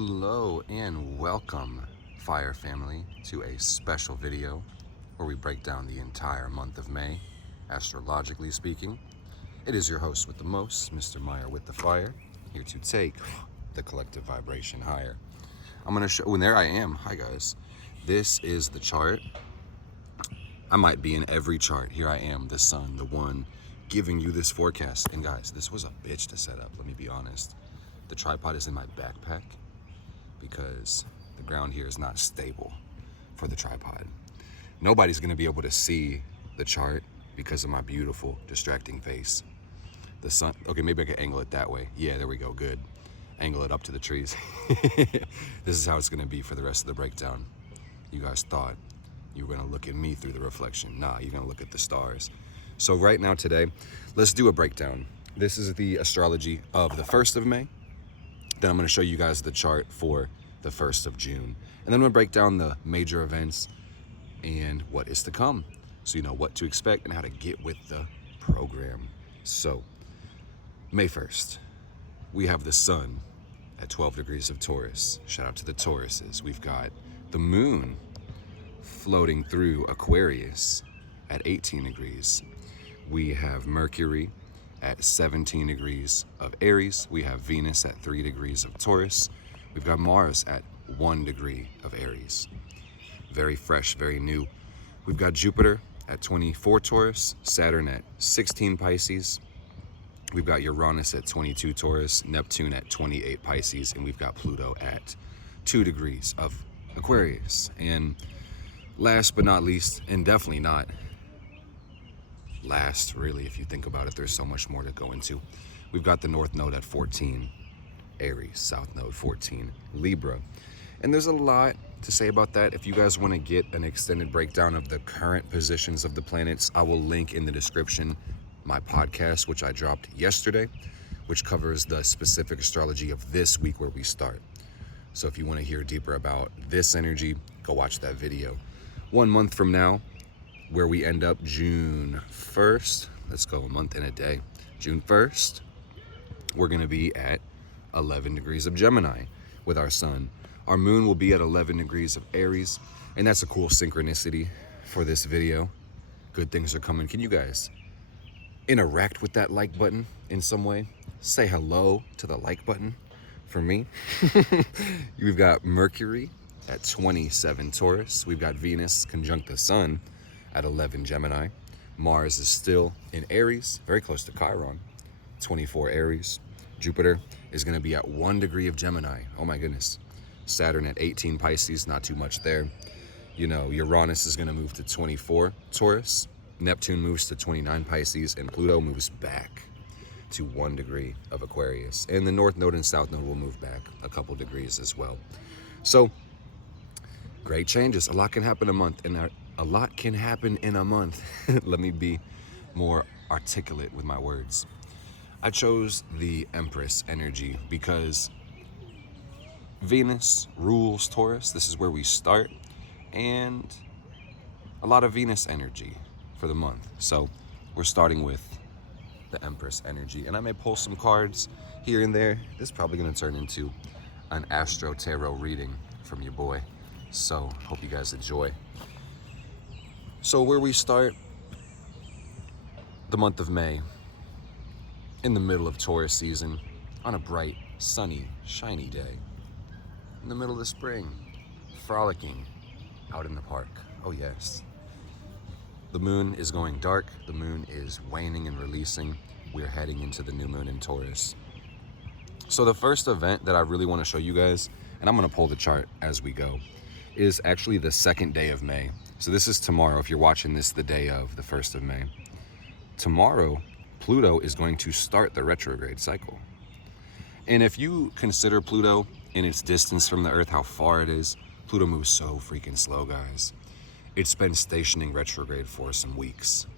Hello and welcome, Fire Family, to a special video where we break down the entire month of May, astrologically speaking. It is your host with the most, Mr. Meyer with the Fire, here to take the collective vibration higher. I'm going to show, and there I am. Hi guys. This is the chart. I might be in every chart. Here I am, the sun, the one giving you this forecast. And guys, this was a bitch to set up, let me be honest. The tripod is in my backpack because the ground here is not stable for the tripod. Nobody's gonna be able to see the chart because of my beautiful, distracting face. The sun, okay, maybe I can angle it that way. Yeah, there we go, good. Angle it up to the trees. This is how it's gonna be for the rest of the breakdown. You guys thought you were gonna look at me through the reflection. Nah, you're gonna look at the stars. So right now today, let's do a breakdown. This is the astrology of the 1st of May. Then I'm gonna show you guys the chart for the 1st of June. And then I'm gonna break down the major events and what is to come, so you know what to expect and how to get with the program. So, May 1st, we have the sun at 12 degrees of Taurus. Shout out to the Tauruses. We've got the moon floating through Aquarius at 18 degrees. We have Mercury at 17 degrees of Aries. We have Venus at 3 degrees of Taurus. We've got Mars at 1 degree of Aries. Very fresh, very new. We've got Jupiter at 24 Taurus, Saturn at 16 Pisces. We've got Uranus at 22 Taurus, Neptune at 28 Pisces, and we've got Pluto at 2 degrees of Aquarius. And last but not least, and definitely not last, really, if you think about it, there's so much more to go into. We've got the North Node at 14, Aries, South Node 14, Libra. And there's a lot to say about that. If you guys want to get an extended breakdown of the current positions of the planets, I will link in the description my podcast, which I dropped yesterday, which covers the specific astrology of this week where we start. So if you want to hear deeper about this energy, go watch that video. 1 month from now, where we end up June 1st, let's go a month and a day. June 1st, we're gonna be at 11 degrees of Gemini with our sun. Our moon will be at 11 degrees of Aries, and that's a cool synchronicity for this video. Good things are coming. Can you guys interact with that like button in some way? Say hello to the like button for me. We've got Mercury at 27 Taurus. We've got Venus conjunct the sun at 11 Gemini. Mars is still in Aries, very close to Chiron, 24 Aries. Jupiter is gonna be at 1 degree of Gemini. Oh my goodness. Saturn at 18 Pisces, not too much there. You know, Uranus is gonna move to 24 Taurus. Neptune moves to 29 Pisces, and Pluto moves back to 1 degree of Aquarius. And the North Node and South Node will move back a couple degrees as well. So, great changes. A lot can happen a lot can happen in a month. Let me be more articulate with my words. I chose the Empress energy because Venus rules Taurus. This is where we start, and a lot of Venus energy for the month. So we're starting with the Empress energy, and I may pull some cards here and there. This is probably going to turn into an Astro Tarot reading from your boy. So hope you guys enjoy. So where we start, the month of May, in the middle of Taurus season, on a bright, sunny, shiny day, in the middle of the spring, frolicking out in the park. Oh yes. The moon is going dark, the moon is waning and releasing. We're heading into the new moon in Taurus. So the first event that I really want to show you guys, and I'm going to pull the chart as we go, is actually the 2nd day of May. So this is tomorrow. If you're watching this the day of the 1st of May. Tomorrow, Pluto is going to start the retrograde cycle. And if you consider Pluto in its distance from the Earth, how far it is, Pluto moves so freaking slow, guys. It's been stationing retrograde for some weeks,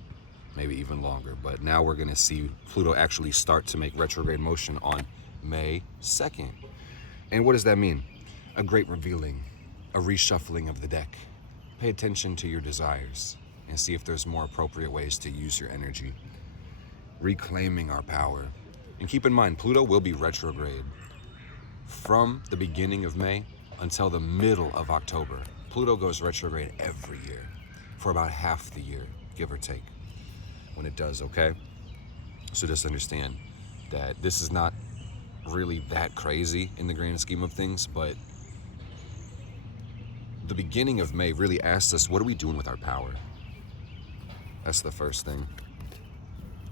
maybe even longer. But now we're gonna see Pluto actually start to make retrograde motion on May 2nd. And what does that mean? A great revealing, a reshuffling of the deck. Pay attention to your desires and see if there's more appropriate ways to use your energy. Reclaiming our power. And keep in mind, Pluto will be retrograde from the beginning of May until the middle of October. Pluto goes retrograde every year for about half the year, give or take, when it does, okay? So just understand that this is not really that crazy in the grand scheme of things, but the beginning of May really asks us, what are we doing with our power? That's the first thing.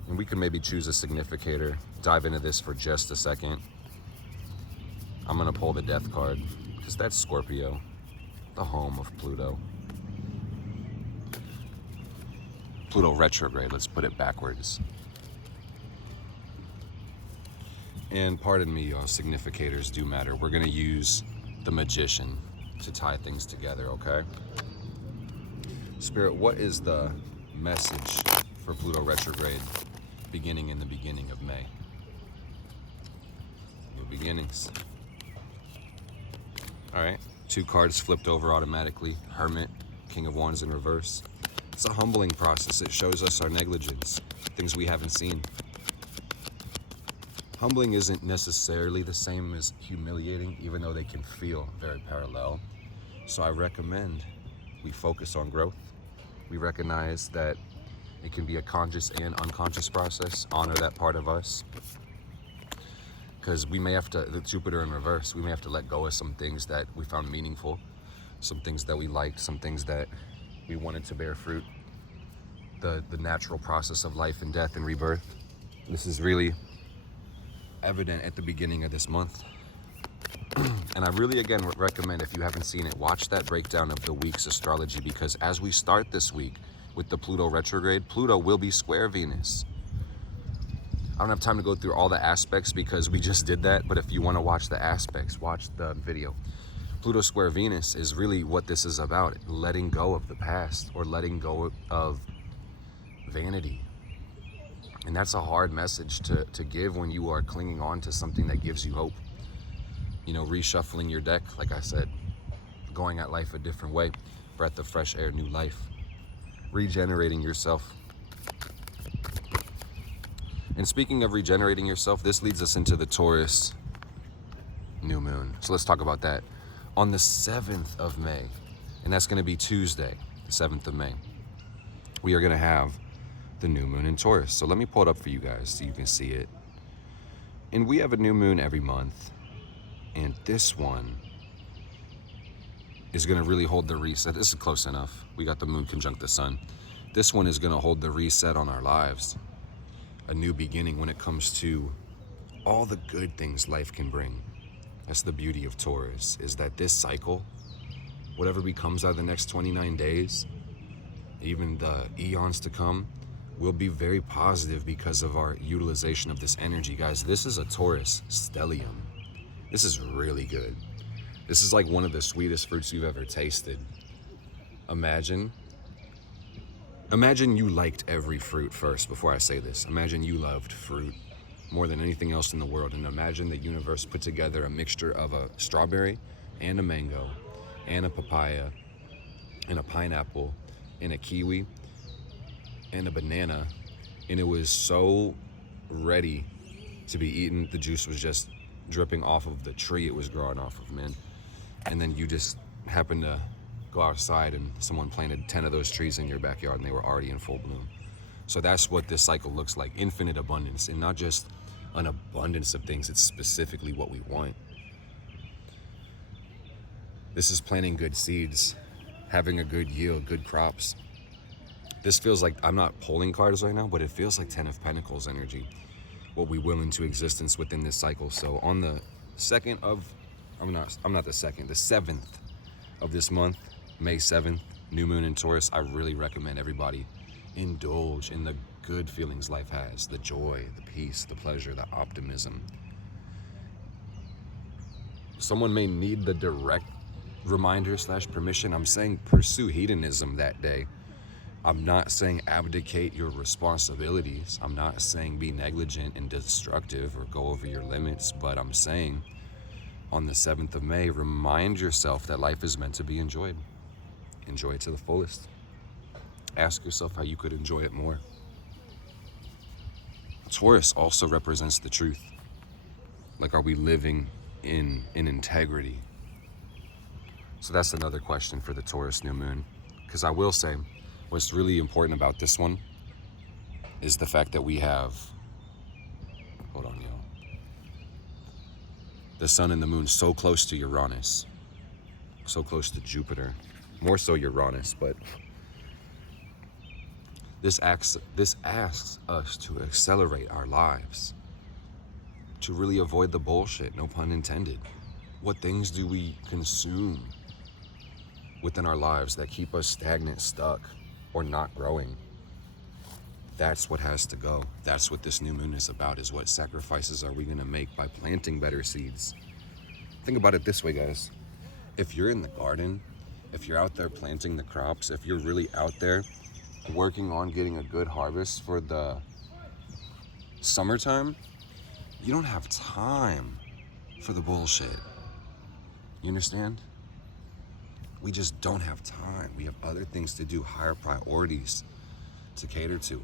And we can maybe choose a significator, dive into this for just a second. I'm gonna pull the Death card, because that's Scorpio, the home of Pluto. Pluto retrograde, let's put it backwards. And pardon me, y'all, significators do matter. We're gonna use the Magician to tie things together, okay? Spirit, what is the message for Pluto retrograde beginning in the beginning of May? New beginnings. All right, 2 cards flipped over automatically. Hermit, King of Wands in reverse. It's a humbling process. It shows us our negligence, things we haven't seen. Humbling isn't necessarily the same as humiliating, even though they can feel very parallel. So I recommend we focus on growth. We recognize that it can be a conscious and unconscious process. Honor that part of us. Because we may have to, the Jupiter in reverse, we may have to let go of some things that we found meaningful, some things that we liked, some things that we wanted to bear fruit. The natural process of life and death and rebirth. This is really evident at the beginning of this month. And I really, again, recommend, if you haven't seen it, watch that breakdown of the week's astrology, because as we start this week with the Pluto retrograde, Pluto will be square Venus. I don't have time to go through all the aspects because we just did that, but if you want to watch the aspects, watch the video. Pluto square Venus is really what this is about, letting go of the past, or letting go of vanity. And that's a hard message to give when you are clinging on to something that gives you hope. You know, reshuffling your deck, like I said, going at life a different way, breath of fresh air, new life, regenerating yourself. And speaking of regenerating yourself, this leads us into the Taurus new moon. So let's talk about that. On the 7th of May, and that's going to be Tuesday, the 7th of May, we are going to have the new moon in Taurus. So let me pull it up for you guys so you can see it. And we have a new moon every month. And this one is going to really hold the reset. This is close enough. We got the moon conjunct the sun. This one is going to hold the reset on our lives. A new beginning when it comes to all the good things life can bring. That's the beauty of Taurus, is that this cycle, whatever becomes out of the next 29 days, even the eons to come, will be very positive because of our utilization of this energy. Guys, this is a Taurus stellium. This is really good. This is like one of the sweetest fruits you've ever tasted. Imagine you liked every fruit first before I say this. Imagine you loved fruit more than anything else in the world. And imagine the universe put together a mixture of a strawberry and a mango and a papaya and a pineapple and a kiwi and a banana. And it was so ready to be eaten. The juice was just dripping off of the tree it was growing off of, man. And then you just happened to go outside and someone planted 10 of those trees in your backyard and they were already in full bloom. So that's what this cycle looks like, infinite abundance, and not just an abundance of things, it's specifically what we want. This is planting good seeds, having a good yield, good crops. This feels like, I'm not pulling cards right now, but it feels like 10 of Pentacles energy, what we will into existence within this cycle. So on the 2nd of, the 7th of this month, May 7th, new moon in Taurus, I really recommend everybody indulge in the good feelings life has, the joy, the peace, the pleasure, the optimism. Someone may need the direct reminder / permission. I'm saying pursue hedonism that day. I'm not saying abdicate your responsibilities. I'm not saying be negligent and destructive or go over your limits, but I'm saying on the 7th of May, remind yourself that life is meant to be enjoyed. Enjoy it to the fullest. Ask yourself how you could enjoy it more. Taurus also represents the truth. Like, are we living in integrity. So that's another question for the Taurus new moon. Because I will say, what's really important about this one is the fact that we have, hold on, y'all, the sun and the moon so close to Uranus, so close to Jupiter, more so Uranus, but this asks us to accelerate our lives, to really avoid the bullshit, no pun intended. What things do we consume within our lives that keep us stagnant, stuck, or not growing? That's what has to go. That's what this new moon is about, is what sacrifices are we gonna make by planting better seeds. Think about it this way, guys. If you're in the garden, if you're out there planting the crops, if you're really out there working on getting a good harvest for the summertime, you don't have time for the bullshit. You understand? We just don't have time. We have other things to do, higher priorities to cater to.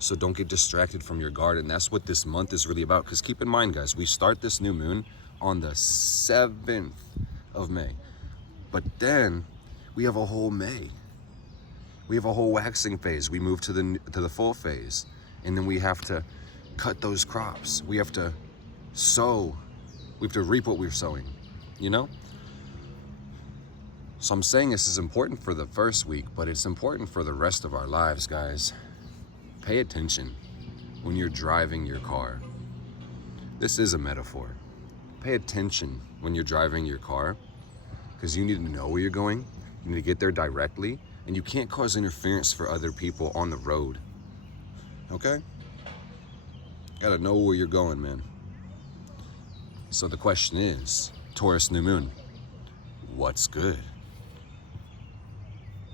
So don't get distracted from your garden. That's what this month is really about. Because keep in mind, guys, we start this new moon on the 7th of May. But then we have a whole May. We have a whole waxing phase. We move to the full phase. And then we have to cut those crops. We have to sow. We have to reap what we're sowing, you know? So I'm saying this is important for the first week, but it's important for the rest of our lives, guys. Pay attention when you're driving your car. This is a metaphor. Pay attention when you're driving your car, because you need to know where you're going. You need to get there directly, and you can't cause interference for other people on the road. Okay? Gotta know where you're going, man. So the question is, Taurus new moon, what's good?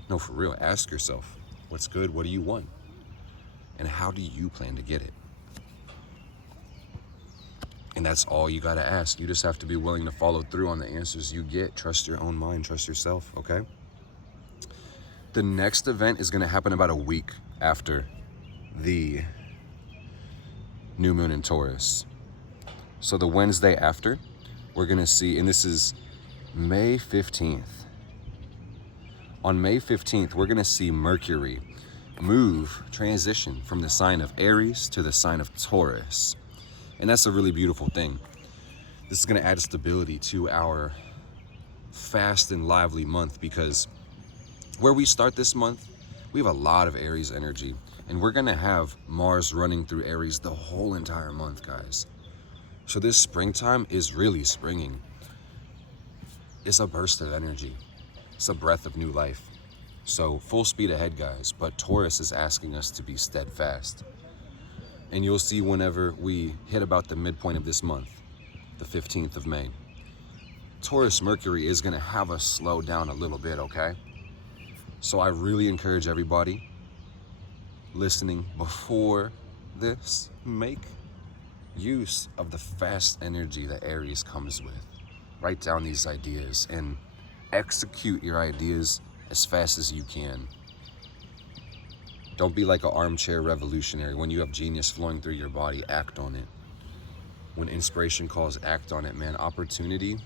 No, for real, ask yourself, what's good? What do you want? And how do you plan to get it? And that's all you gotta ask. You just have to be willing to follow through on the answers you get. Trust your own mind, trust yourself, okay? The next event is gonna happen about a week after the new moon in Taurus. So the Wednesday after, we're gonna see, and this is May 15th. On May 15th, we're gonna see Mercury transition from the sign of Aries to the sign of Taurus. And that's a really beautiful thing. This is gonna add stability to our fast and lively month, because where we start this month, we have a lot of Aries energy, and we're gonna have Mars running through Aries the whole entire month, guys. So this springtime is really springing. It's a burst of energy. It's a breath of new life. So full speed ahead, guys, but Taurus is asking us to be steadfast. And you'll see whenever we hit about the midpoint of this month, the 15th of May, Taurus Mercury is gonna have us slow down a little bit, okay? So I really encourage everybody listening before this, make use of the fast energy that Aries comes with. Write down these ideas and execute your ideas as fast as you can. Don't be like an armchair revolutionary. When you have genius flowing through your body, act on it. When inspiration calls, act on it, man. Opportunity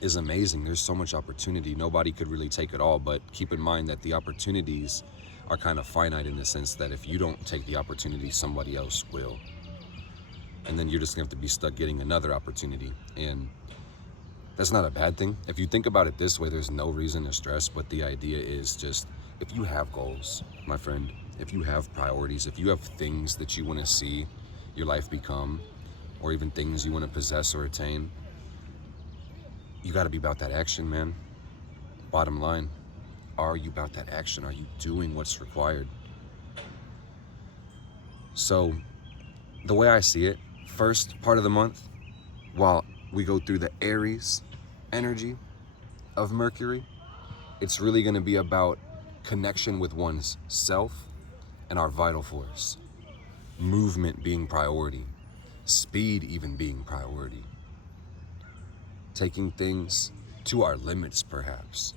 is amazing. There's so much opportunity. Nobody could really take it all, but keep in mind that the opportunities are kind of finite in the sense that if you don't take the opportunity, somebody else will. And then you're just gonna have to be stuck getting another opportunity. And that's not a bad thing. If you think about it this way, there's no reason to stress, but the idea is just, if you have goals, my friend, if you have priorities, if you have things that you want to see your life become, or even things you want to possess or attain, you got to be about that action, man. Bottom line, are you about that action? Are you doing what's required? So the way I see it, first part of the month, while we go through the Aries energy of Mercury, it's really going to be about connection with one's self and our vital force. Movement being priority. Speed even being priority. Taking things to our limits, perhaps.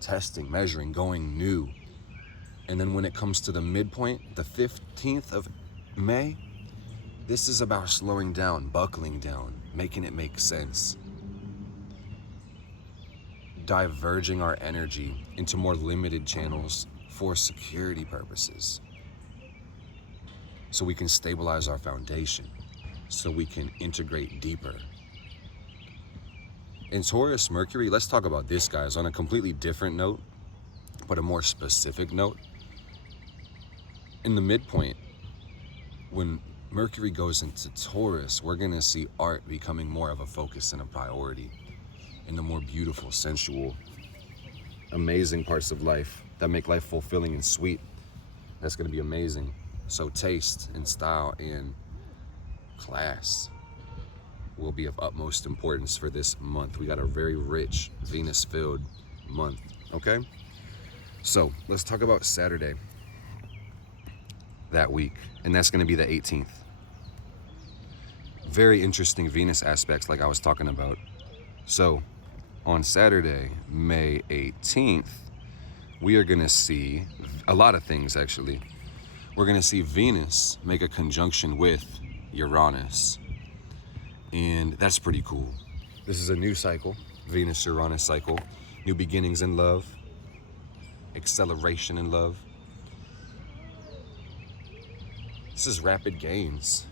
Testing, measuring, going new. And then when it comes to the midpoint, the 15th of May, this is about slowing down, buckling down, making it make sense, diverging our energy into more limited channels for security purposes, so we can stabilize our foundation, so we can integrate deeper. In Taurus, Mercury, let's talk about this, guys, on a completely different note, but a more specific note. In the midpoint, when Mercury goes into Taurus, we're gonna see art becoming more of a focus and a priority in the more beautiful, sensual, amazing parts of life that make life fulfilling and sweet. That's gonna be amazing. So taste and style and class will be of utmost importance for this month. We got a very rich, Venus-filled month, okay? So let's talk about Saturday that week, and that's gonna be the 18th. Very interesting Venus aspects like I was talking about. So on Saturday, May 18th, we are gonna see a lot of things, actually. We're gonna see Venus make a conjunction with Uranus, and that's pretty cool. This is a new cycle, Venus-Uranus cycle, new beginnings in love, acceleration in love. This is rapid gains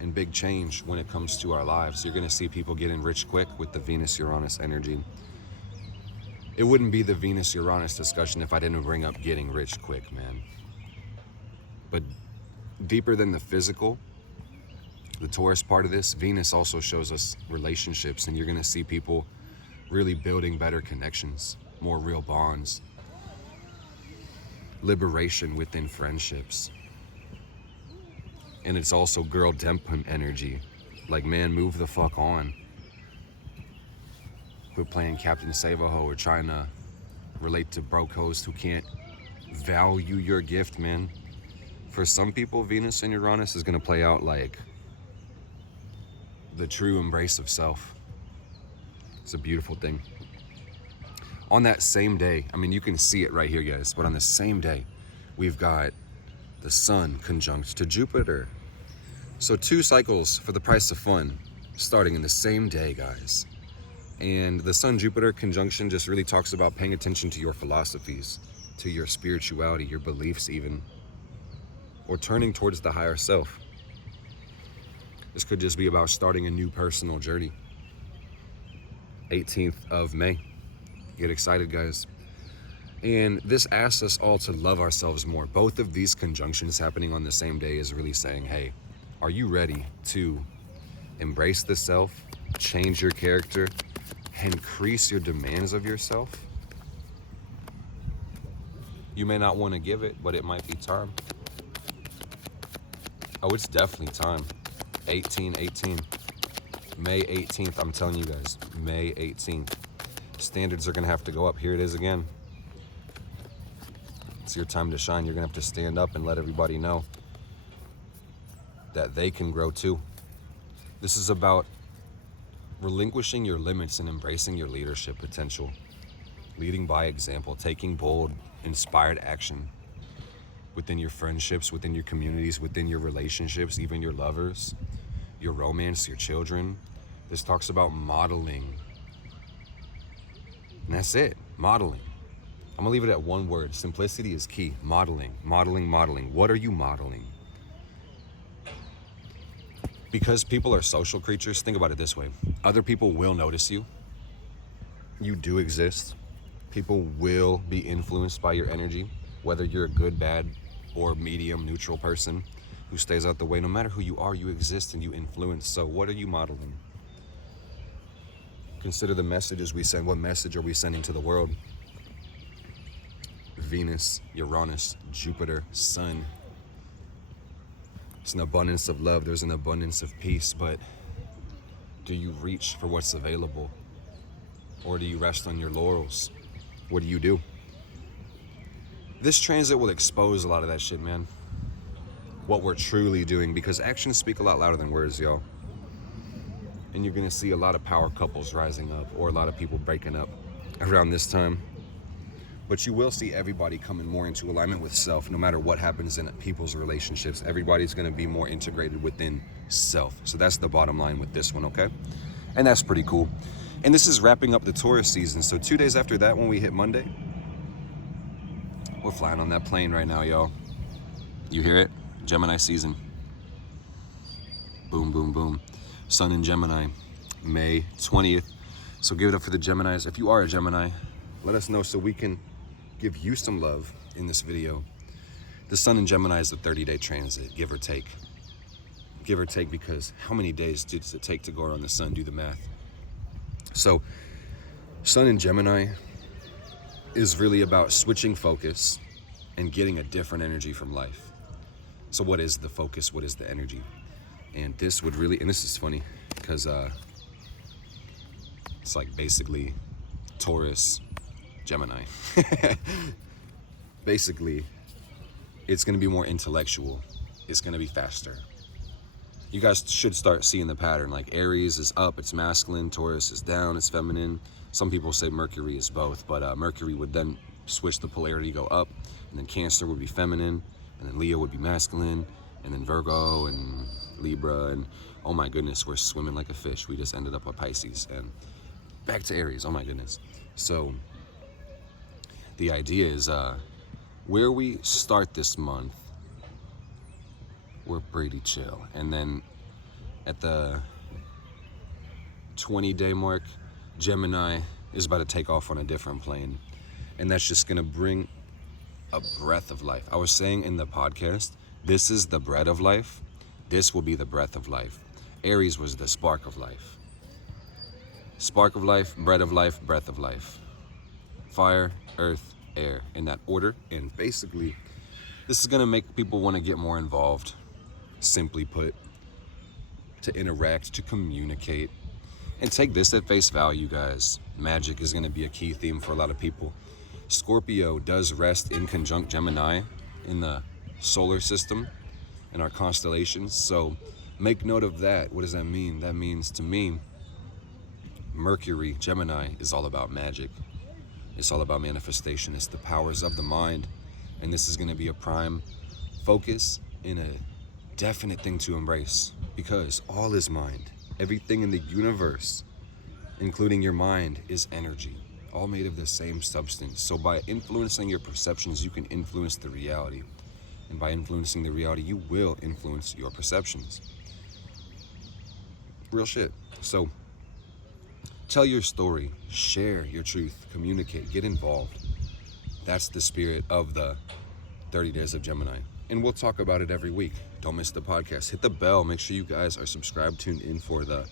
and big change when it comes to our lives. You're gonna see people getting rich quick with the Venus-Uranus energy. It wouldn't be the Venus-Uranus discussion if I didn't bring up getting rich quick, man. But deeper than the physical, the Taurus part of this, Venus also shows us relationships, and you're gonna see people really building better connections, more real bonds, liberation within friendships. And it's also girl Dempum energy. Like, man, move the fuck on. Quit playing Captain Save-A-Ho or trying to relate to broke hoes who can't value your gift, man. For some people, Venus and Uranus is gonna play out like the true embrace of self. It's a beautiful thing. On that same day, I mean, you can see it right here, guys, but on the same day, we've got the sun conjunct to Jupiter. So 2 cycles for the price of fun, starting in the same day, guys. And the Sun-Jupiter conjunction just really talks about paying attention to your philosophies, to your spirituality, your beliefs even, or turning towards the higher self. This could just be about starting a new personal journey. 18th of May. Get excited, guys. And this asks us all to love ourselves more. Both of these conjunctions happening on the same day is really saying, hey, are you ready to embrace the self, change your character, increase your demands of yourself? You may not want to give it, but it might be time. Oh, it's definitely time. 18. May 18th, I'm telling you guys, May 18th. Standards are gonna have to go up. Here it is again. It's your time to shine. You're gonna have to stand up and let everybody know that they can grow too. This is about relinquishing your limits and embracing your leadership potential. Leading by example, taking bold, inspired action within your friendships, within your communities, within your relationships, even your lovers, your romance, your children. This talks about modeling. And that's it, modeling. I'm gonna leave it at one word. Simplicity is key. Modeling. What are you modeling? Because people are social creatures, think about it this way. Other people will notice you. You do exist. People will be influenced by your energy, whether you're a good, bad, or medium, neutral person who stays out the way. No matter who you are, you exist and you influence. So what are you modeling? Consider the messages we send. What message are we sending to the world? Venus, Uranus, Jupiter, Sun. It's an abundance of love. There's an abundance of peace, but do you reach for what's available? Or do you rest on your laurels? What do you do? This transit will expose a lot of that shit, man. What we're truly doing, because actions speak a lot louder than words, y'all. And you're gonna see a lot of power couples rising up, or a lot of people breaking up around this time. But you will see everybody coming more into alignment with self. No matter what happens in people's relationships, everybody's going to be more integrated within self. So that's the bottom line with this one, okay? And that's pretty cool. And this is wrapping up the Taurus season. So 2 days after that, when we hit Monday, we're flying on that plane right now, y'all. You hear it? Gemini season. Boom, boom, boom. Sun in Gemini, May 20th. So give it up for the Geminis. If you are a Gemini, let us know so we can give you some love in this video. The Sun in Gemini is a 30-day transit, give or take. Give or take, because how many days does it take to go around the sun? Do the math. So Sun in Gemini is really about switching focus and getting a different energy from life. So what is the focus? What is the energy? And this would really, and this is funny because it's like basically Taurus, Gemini. Basically, it's going to be more intellectual. It's going to be faster. You guys should start seeing the pattern. Like Aries is up, it's masculine. Taurus is down, it's feminine. Some people say Mercury is both, but Mercury would then switch the polarity, go up, and then Cancer would be feminine, and then Leo would be masculine, and then Virgo and Libra, and oh my goodness, we're swimming like a fish. We just ended up with Pisces, and back to Aries, oh my goodness. So the idea is where we start this month, we're pretty chill. And then at the 20-day mark, Gemini is about to take off on a different plane. And that's just gonna bring a breath of life. I was saying in the podcast, this is the bread of life. This will be the breath of life. Aries was the spark of life. Spark of life, bread of life, breath of life. Fire, earth, air, in that order. And basically, this is gonna make people wanna get more involved. Simply put, to interact, to communicate. And take this at face value, guys. Magic is going to be a key theme for a lot of people. Scorpio does rest in conjunct Gemini in the solar system, in our constellations. So make note of that. What does that mean? That means, to me, Mercury, Gemini, is all about magic. It's all about manifestation. It's the powers of the mind. And this is going to be a prime focus in a definite thing to embrace, because all is mind. Everything in the universe, including your mind, is energy, all made of the same substance. So by influencing your perceptions, you can influence the reality. And by influencing the reality, you will influence your perceptions. Real shit. So tell your story, share your truth, communicate, get involved. That's the spirit of the 30 days of Gemini. And we'll talk about it every week. Don't miss the podcast. Hit the bell. Make sure you guys are subscribed, tuned in for the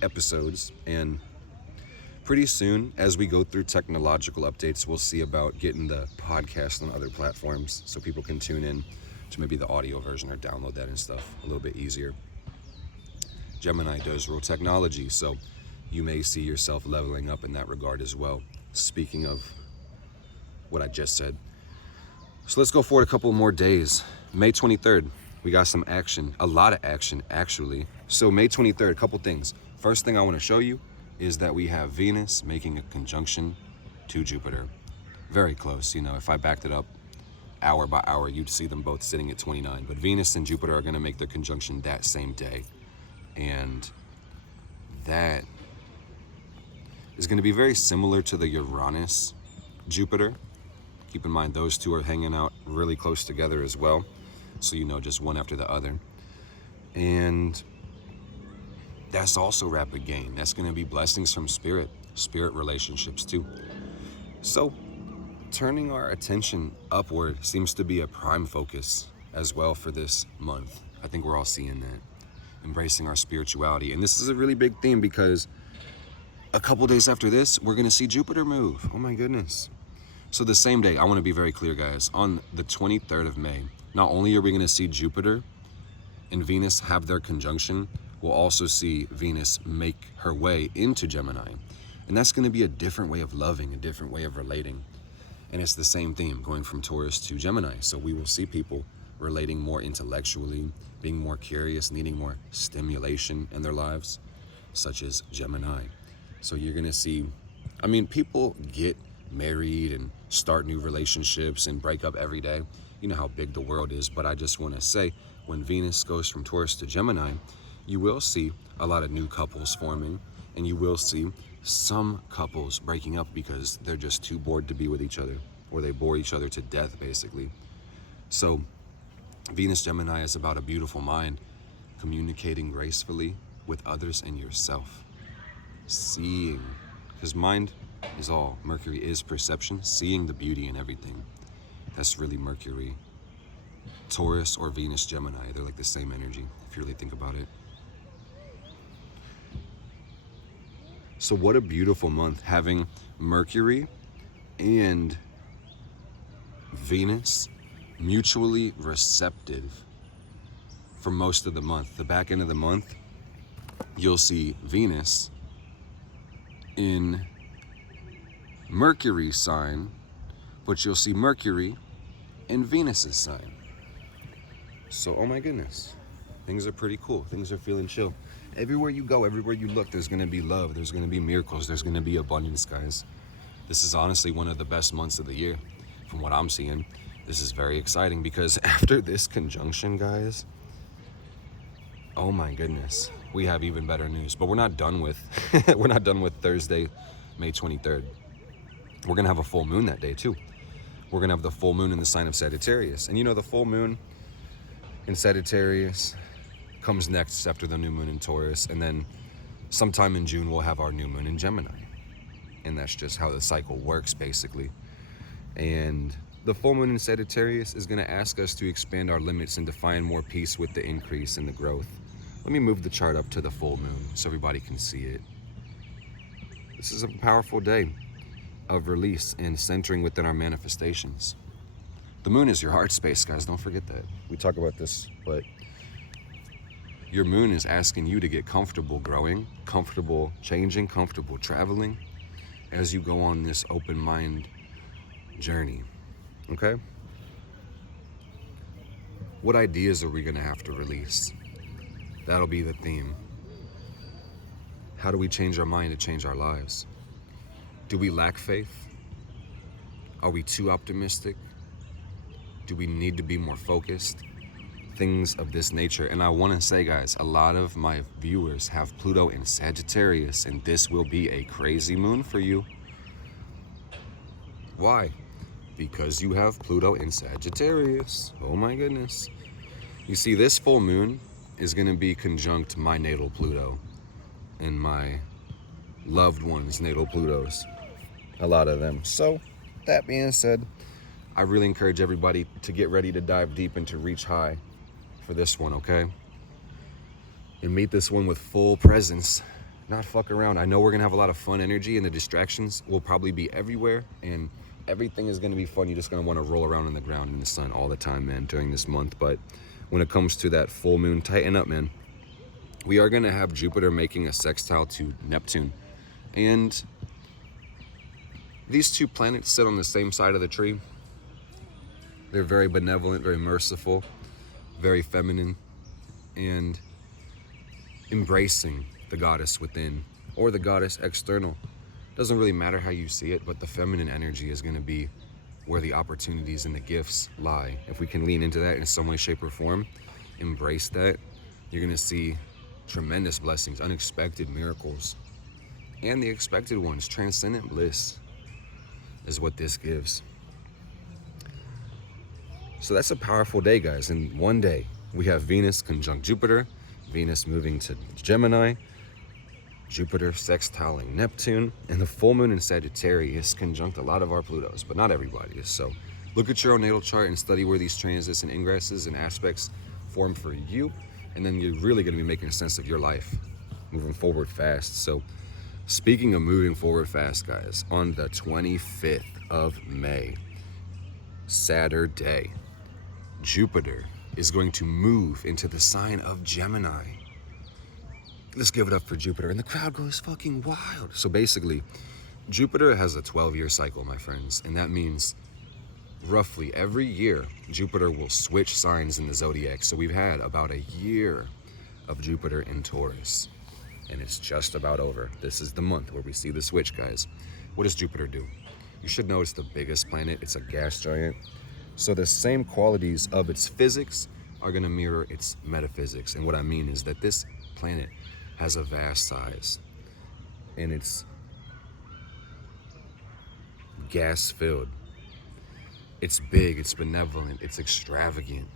episodes. And pretty soon, as we go through technological updates, we'll see about getting the podcast on other platforms so people can tune in to maybe the audio version or download that and stuff a little bit easier. Gemini does rule technology, so you may see yourself leveling up in that regard as well. Speaking of what I just said. So let's go forward a couple more days. May 23rd, we got some action, a lot of action actually. So May 23rd, a couple things. First thing I want to show you is that we have Venus making a conjunction to Jupiter. Very close, you know, if I backed it up hour by hour, you'd see them both sitting at 29. But Venus and Jupiter are going to make their conjunction that same day. And that is going to be very similar to the Uranus-Jupiter. Keep in mind, those two are hanging out really close together as well. So you know, just one after the other. And that's also rapid gain. That's going to be blessings from spirit relationships too. So turning our attention upward seems to be a prime focus as well for this month. I think we're all seeing that. Embracing our spirituality. And this is a really big theme because a couple days after this, we're going to see Jupiter move. Oh my goodness. So the same day, I want to be very clear, guys, on the 23rd of May, not only are we going to see Jupiter and Venus have their conjunction, we'll also see Venus make her way into Gemini. And that's going to be a different way of loving, a different way of relating. And it's the same theme, going from Taurus to Gemini. So we will see people relating more intellectually, being more curious, needing more stimulation in their lives, such as Gemini. So you're going to see, I mean, people get married and start new relationships and break up every day. You know how big the world is, but I just want to say, when Venus goes from Taurus to Gemini, you will see a lot of new couples forming, and you will see some couples breaking up because they're just too bored to be with each other, or they bore each other to death, basically. So Venus Gemini is about a beautiful mind communicating gracefully with others and yourself. Seeing, because mind is all. Mercury is perception, seeing the beauty in everything. That's really Mercury. Taurus or Venus Gemini, they're like the same energy, if you really think about it. So what a beautiful month, having Mercury and Venus mutually receptive for most of the month. The back end of the month, you'll see Venus in Mercury's sign, but you'll see Mercury in Venus's sign. So, oh my goodness, things are pretty cool. Things are feeling chill. Everywhere you go, everywhere you look, there's gonna be love, there's gonna be miracles, there's gonna be abundance, guys. This is honestly one of the best months of the year, from what I'm seeing. This is very exciting because after this conjunction, guys, oh my goodness, we have even better news. But we're not done with we're not done with Thursday, May 23rd. We're gonna have a full moon that day too. We're gonna have the full moon in the sign of Sagittarius. And you know, the full moon in Sagittarius comes next after the new moon in Taurus, and then sometime in June we'll have our new moon in Gemini. And that's just how the cycle works, basically. And the full moon in Sagittarius is going to ask us to expand our limits and to find more peace with the increase and the growth. Let me move the chart up to the full moon so everybody can see it. This is a powerful day of release and centering within our manifestations. The moon is your heart space, guys. Don't forget that. We talk about this, but your moon is asking you to get comfortable growing, comfortable changing, comfortable traveling as you go on this open mind journey. Okay? What ideas are we going to have to release? That'll be the theme. How do we change our mind to change our lives? Do we lack faith? Are we too optimistic? Do we need to be more focused? Things of this nature. And I want to say, guys, a lot of my viewers have Pluto in Sagittarius, and this will be a crazy moon for you. Why? Because you have Pluto in Sagittarius. Oh my goodness. You see, this full moon is going to be conjunct my natal Pluto and my loved ones' natal Plutos. A lot of them. So, that being said, I really encourage everybody to get ready to dive deep and to reach high for this one, okay? And meet this one with full presence. Not fuck around. I know we're going to have a lot of fun energy, and the distractions will probably be everywhere, and everything is going to be fun. You're just going to want to roll around on the ground in the sun all the time, man, during this month. But when it comes to that full moon, tighten up, man. We are going to have Jupiter making a sextile to Neptune. And these two planets sit on the same side of the tree. They're very benevolent, very merciful, very feminine, and embracing the goddess within or the goddess external. Doesn't really matter how you see it, but the feminine energy is going to be where the opportunities and the gifts lie. If we can lean into that in some way, shape, or form, embrace that, you're going to see tremendous blessings, unexpected miracles, and the expected ones. Transcendent bliss is what this gives. So that's a powerful day, guys. And one day we have Venus conjunct Jupiter, Venus moving to Gemini, Jupiter sextiling Neptune, and the full moon in Sagittarius conjunct a lot of our Plutos, but not everybody. So look at your own natal chart and study where these transits and ingresses and aspects form for you, and then you're really going to be making sense of your life moving forward fast. So speaking of moving forward fast, guys, on the 25th of May, Saturday, Jupiter is going to move into the sign of Gemini. Let's give it up for Jupiter. And the crowd goes fucking wild. So basically, Jupiter has a 12-year cycle, my friends. And that means roughly every year, Jupiter will switch signs in the zodiac. So we've had about a year of Jupiter in Taurus. And it's just about over. This is the month where we see the switch, guys. What does Jupiter do? You should know it's the biggest planet. It's a gas giant. So the same qualities of its physics are going to mirror its metaphysics. And what I mean is that this planet has a vast size, and it's gas filled. It's big, it's benevolent, it's extravagant.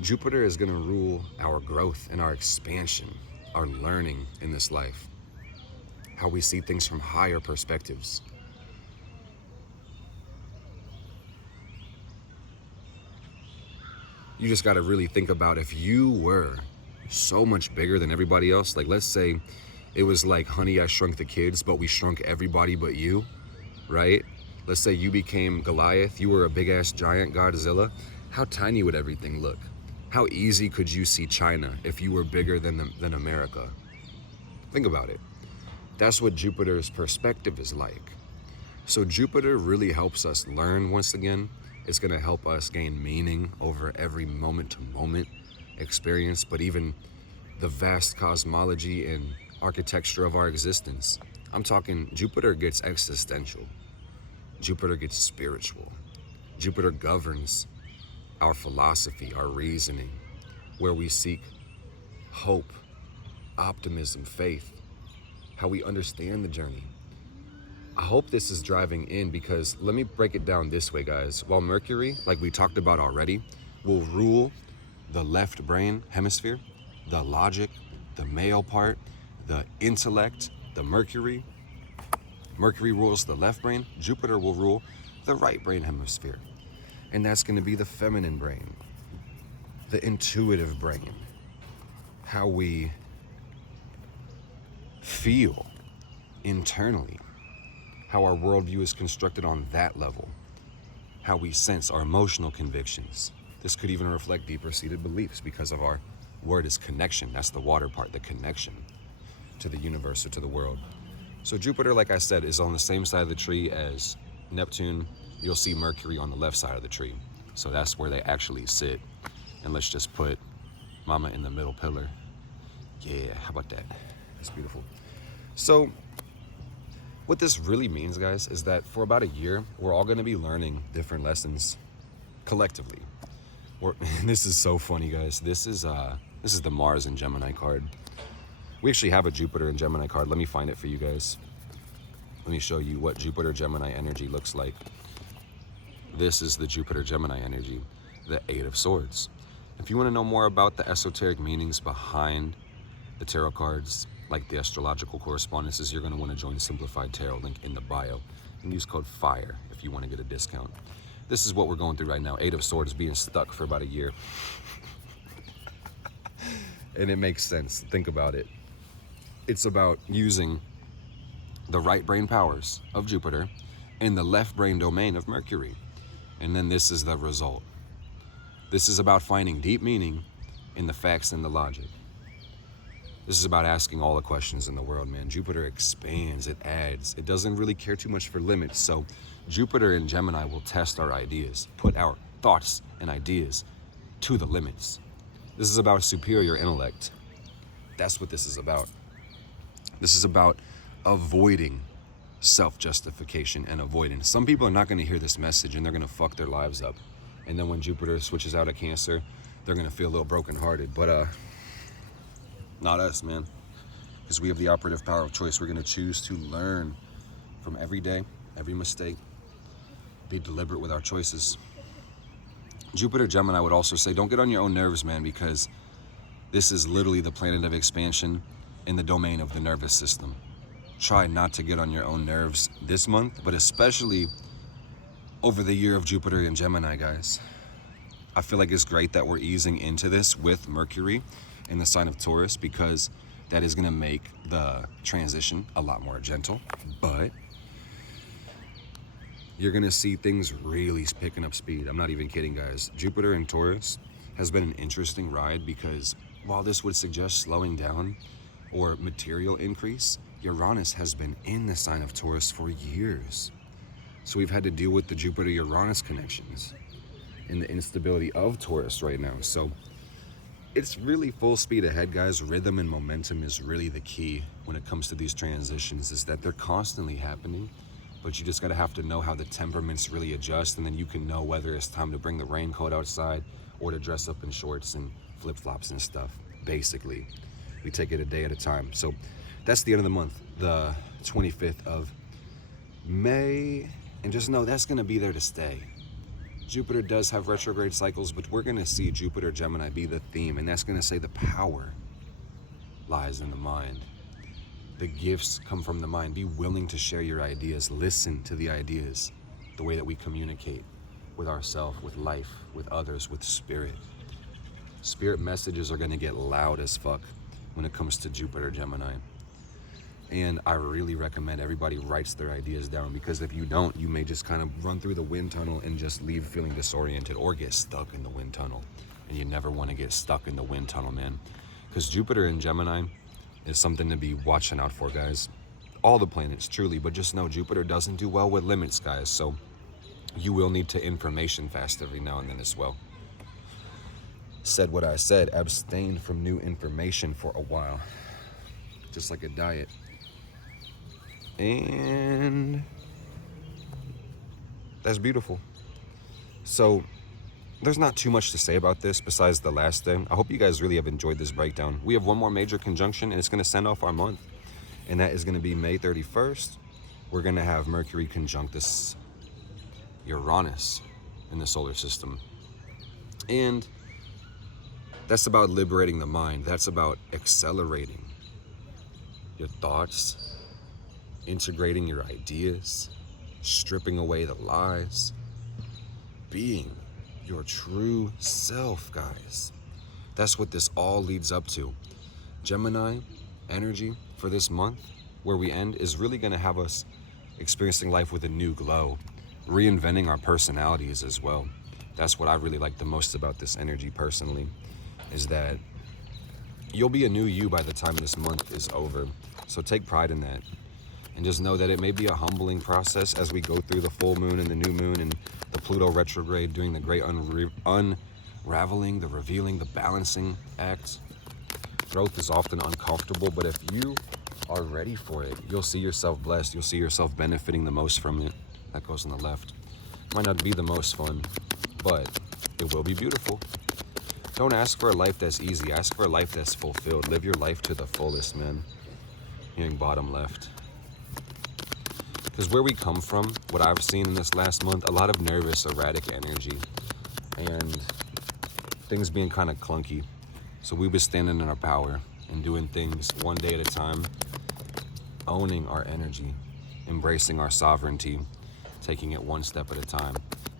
Jupiter is going to rule our growth and our expansion, our learning in this life, how we see things from higher perspectives. You just got to really think about if you were so much bigger than everybody else. Like, let's say it was like Honey, I Shrunk the Kids, but we shrunk everybody but you, right? Let's say you became Goliath. You were a big ass giant Godzilla. How tiny would everything look? How easy could you see China if you were bigger than America? Think about it. That's what Jupiter's perspective is like. So Jupiter really helps us learn once again. It's going to help us gain meaning over every moment-to-moment experience, but even the vast cosmology and architecture of our existence. I'm talking Jupiter gets existential. Jupiter gets spiritual. Jupiter governs our philosophy, our reasoning, where we seek hope, optimism, faith, how we understand the journey. I hope this is driving in, because let me break it down this way, guys. While Mercury, like we talked about already, will rule the left brain hemisphere, the logic, the male part, the intellect, the Mercury rules the left brain, Jupiter will rule the right brain hemisphere. And that's going to be the feminine brain, the intuitive brain, how we feel internally, how our worldview is constructed on that level, how we sense our emotional convictions. This could even reflect deeper seated beliefs, because of our word is connection. That's the water part, the connection to the universe or to the world. So Jupiter, like I said, is on the same side of the tree as Neptune. You'll see Mercury on the left side of the tree. So that's where they actually sit. And let's just put Mama in the middle pillar. Yeah, how about that? That's beautiful. So what this really means, guys, is that for about a year, we're all going to be learning different lessons collectively. This is so funny, guys. This is the Mars and Gemini card. We actually have a Jupiter and Gemini card. Let me find it for you guys. Let me show you what Jupiter Gemini energy looks like. This is the Jupiter Gemini energy, the Eight of Swords. If you want to know more about the esoteric meanings behind the tarot cards, like the astrological correspondences, you're going to want to join Simplified Tarot, link in the bio, and use code FIRE if you want to get a discount. This is what we're going through right now. Eight of Swords being stuck for about a year. And it makes sense. Think about it. It's about using the right brain powers of Jupiter and the left brain domain of Mercury. And then this is the result. This is about finding deep meaning in the facts and the logic. This is about asking all the questions in the world, man. Jupiter expands, it adds. It doesn't really care too much for limits. So Jupiter and Gemini will test our ideas, put our thoughts and ideas to the limits. This is about superior intellect. That's what this is about. This is about avoiding self-justification and avoidance. Some people are not going to hear this message and they're going to fuck their lives up. And then when Jupiter switches out of Cancer, they're going to feel a little brokenhearted. But not us, man. Because we have the operative power of choice. We're going to choose to learn from every day, every mistake. Be deliberate with our choices. Jupiter Gemini would also say, don't get on your own nerves, man, because this is literally the planet of expansion in the domain of the nervous system. Try not to get on your own nerves this month, but especially over the year of Jupiter and Gemini, guys. I feel like it's great that we're easing into this with Mercury in the sign of Taurus, because that is going to make the transition a lot more gentle. But you're going to see things really picking up speed. I'm not even kidding, guys. Jupiter in Taurus has been an interesting ride, because while this would suggest slowing down or material increase, Uranus has been in the sign of Taurus for years. So we've had to deal with the Jupiter-Uranus connections and the instability of Taurus right now. So it's really full speed ahead, guys. Rhythm and momentum is really the key when it comes to these transitions, is that they're constantly happening, but you just gotta have to know how the temperaments really adjust, and then you can know whether it's time to bring the raincoat outside or to dress up in shorts and flip-flops and stuff. Basically, we take it a day at a time. So that's the end of the month, the 25th of May, and just know that's gonna be there to stay. Jupiter does have retrograde cycles, but we're gonna see Jupiter Gemini be the theme, and that's gonna say the power lies in the mind. The gifts come from the mind. Be willing to share your ideas. Listen to the ideas, the way that we communicate with ourselves, with life, with others, with spirit. Spirit messages are gonna get loud as fuck when it comes to Jupiter Gemini. And I really recommend everybody writes their ideas down, because if you don't, you may just kind of run through the wind tunnel and just leave feeling disoriented or get stuck in the wind tunnel. And you never want to get stuck in the wind tunnel, man. Because Jupiter in Gemini is something to be watching out for, guys. All the planets, truly, but just know Jupiter doesn't do well with limits, guys. So you will need to information fast every now and then as well. Said what I said, abstain from new information for a while. Just like a diet. And that's beautiful. So there's not too much to say about this besides the last day. I hope you guys really have enjoyed this breakdown. We have one more major conjunction, and it's going to send off our month, and that is going to be May 31st. We're going to have Mercury conjunct this Uranus in the solar system, and that's about liberating the mind. That's about accelerating your thoughts, integrating your ideas, stripping away the lies, being your true self, guys. That's what this all leads up to. Gemini energy for this month, where we end, is really going to have us experiencing life with a new glow, reinventing our personalities as well. That's what I really like the most about this energy personally, is that you'll be a new you by the time this month is over. So take pride in that. And just know that it may be a humbling process as we go through the full moon and the new moon and the Pluto retrograde, doing the great unraveling, the revealing, the balancing act. Growth is often uncomfortable, but if you are ready for it, you'll see yourself blessed. You'll see yourself benefiting the most from it. That goes on the left. Might not be the most fun, but it will be beautiful. Don't ask for a life that's easy. Ask for a life that's fulfilled. Live your life to the fullest, man. Hearing bottom left. Because where we come from, what I've seen in this last month, a lot of nervous, erratic energy, and things being kind of clunky. So we were standing in our power and doing things one day at a time, owning our energy, embracing our sovereignty, taking it one step at a time,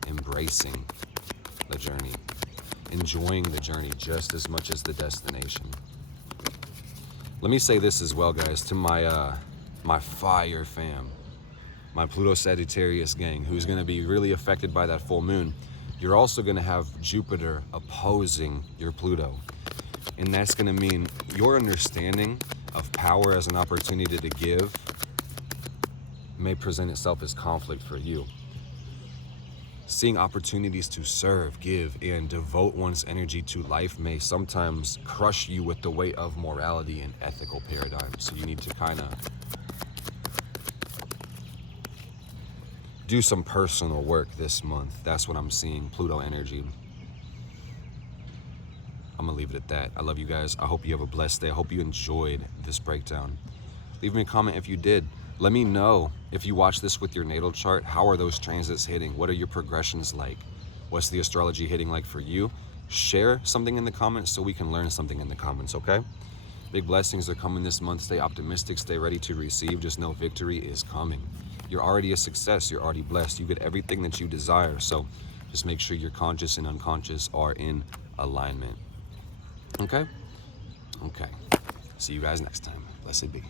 embracing the journey, enjoying the journey just as much as the destination. Let me say this as well, guys, to my fire fam. My Pluto Sagittarius gang, who's going to be really affected by that full moon. You're also going to have Jupiter opposing your Pluto. And that's going to mean your understanding of power as an opportunity to give may present itself as conflict for you. Seeing opportunities to serve, give, and devote one's energy to life may sometimes crush you with the weight of morality and ethical paradigms. So you need to kind of do some personal work this month. That's what I'm seeing, Pluto energy. I'm gonna leave it at that. I love you guys. I hope you have a blessed day. I hope you enjoyed this breakdown. Leave me a comment if you did. Let me know if you watch this with your natal chart. How are those transits hitting? What are your progressions like? What's the astrology hitting like for you? Share something in the comments so we can learn something in the comments, okay? Big blessings are coming this month. Stay optimistic. Stay ready to receive. Just know victory is coming. You're already a success. You're already blessed. You get everything that you desire. So just make sure your conscious and unconscious are in alignment. Okay? Okay. See you guys next time. Blessed be.